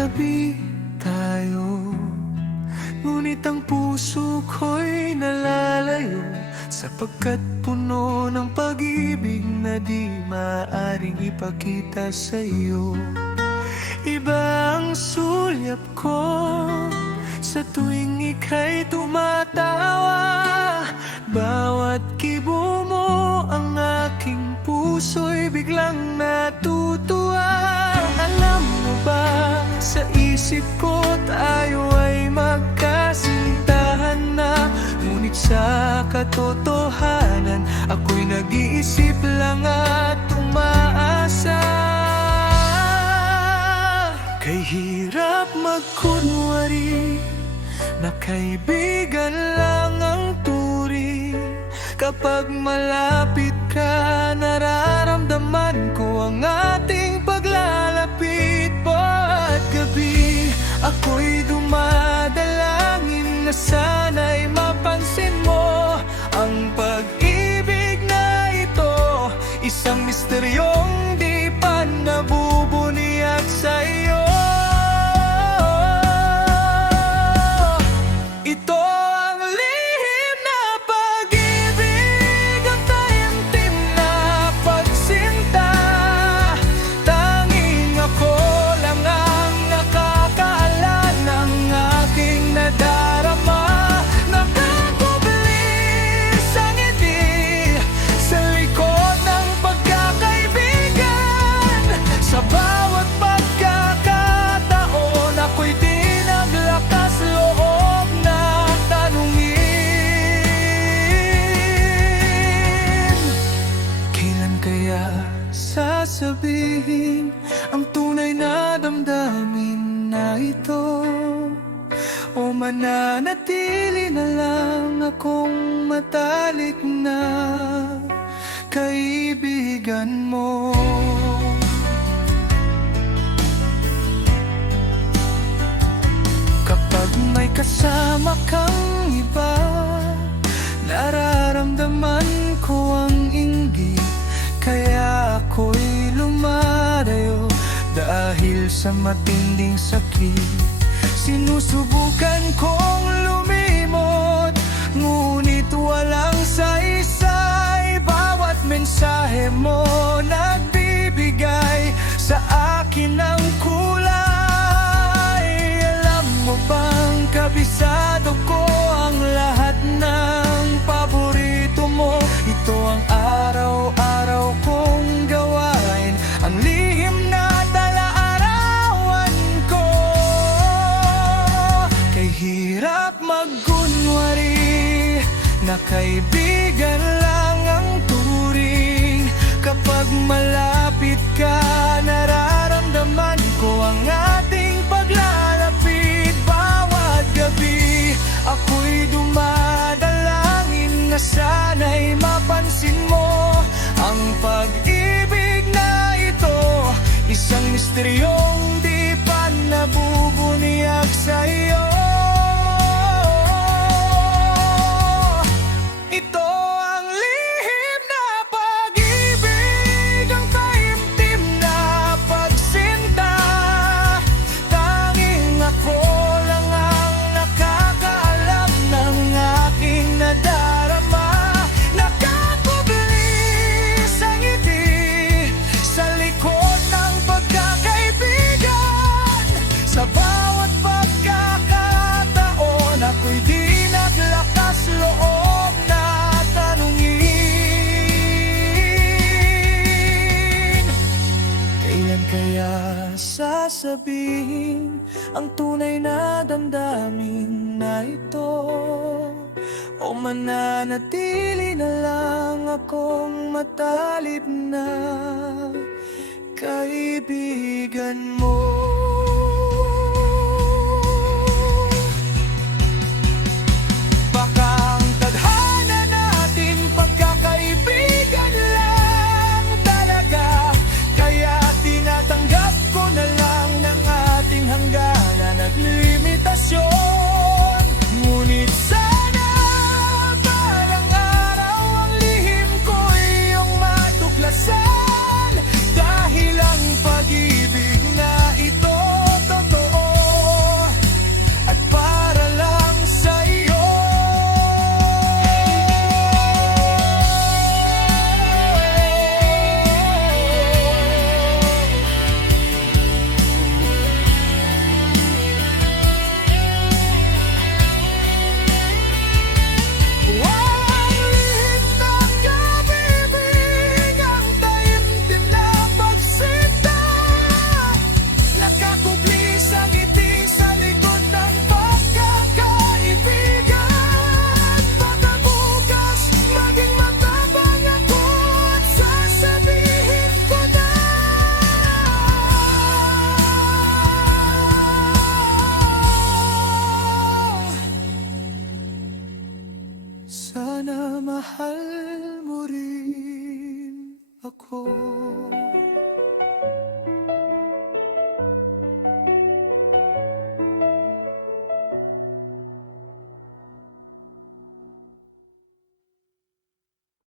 magkatabi tayo, ngunit ang puso ko'y nalalayo, sapagkat puno ng pag-ibig na di maaaring ipakita sa'yo. Iba ang sulyap ko sa tuwing ika'y tumatawa, bawat kibo mo ang aking puso'y biglang natutuwa. Alam mo ba, sa isip ko tayo ay magkasintahan na, ngunit sa katotohanan ako'y nag-iisip lang at umaasa. Kay hirap magkunwari na kaibigan lang ang turing, kapag malapit ka nararamdaman ko ang ating paglalapit. Bawat gabi ako'y dumadalangin na sana'y mapansin mo ang pag-ibig na ito, isang misteryong di pa nabubuniag sa'yo. Sasabihin ang tunay na damdamin na ito, o mananatili na lang akong matalik na kaibigan mo. Kapag may kasama kang iba, nararamdaman ko ang inggit, kaya ako'y lumarayo dahil sa matinding sakit. Sinusubukan kong lumimot, ngunit walang saysay. Bawat mensahe mo nagbibigay sa akin ng kulay. Alam mo bang kabisado ko ang lahat ng paborito mo? Ito ang araw-araw kong gawain, ang lihim na dala-arawan ko. Kay hirap magkunwari na kaibigan lang ang turing, kapag malapit ka nararamdaman ko ang ating paglalapit. Bawat gabi ako'y dumadalangin na sana'y mapansin mo ang pag-ibig na ito, isang misteryong di pa nabubuniag sa'yo. Ito ang lihim na pag-ibig, ang taimtim na pagsinta. Tanging ako lang ang nakakaalam ng aking nadarama. Nakakublis ang ngiti sa likod ng pagkakaibigan. Sa bawat pagkakataon ako'y di naglakas loob na tanungin, kailan kaya sasabihin ang tunay na damdamin na ito, o mananatili na lang akong matalib na kaibigan mo. Baka ang tadhana natin pagkakaibigan lang talaga, kaya tinatanggap ko na lang ng ating hangganan at